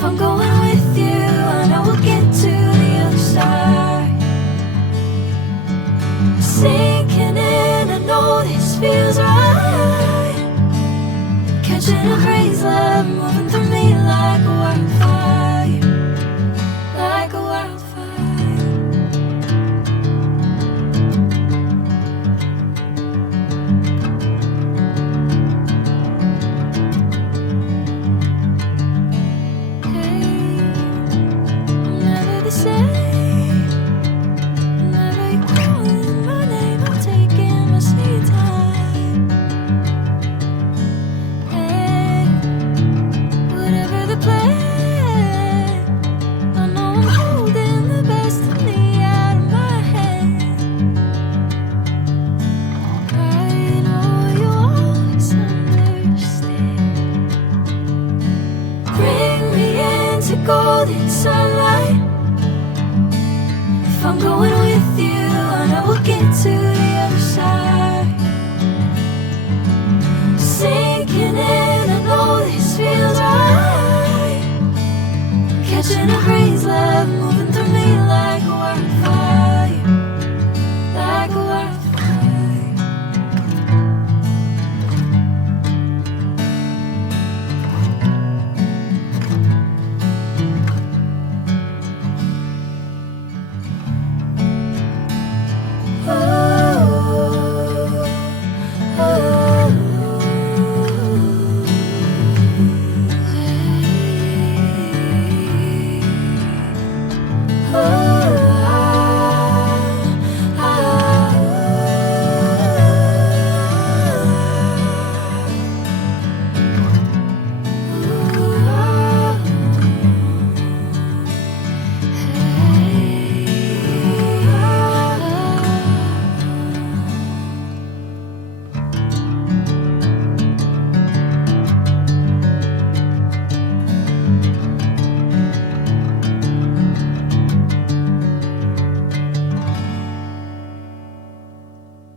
If I'm going with you, I know we'll get to the other side. Sinking in, I know this feels right. Catching a crazy love moving through me like a wildfire, like a wildfire. Hey, I'm never the same. Whenever you're calling my name, I'm taking my sweet time. Hey, whatever the plan, I know I'm holding the best of me out of my hand. I know you always understand. Bring me into golden sunlight. If I'm going with you, I know we'll get to the other side. Sinking in, I know this feels right.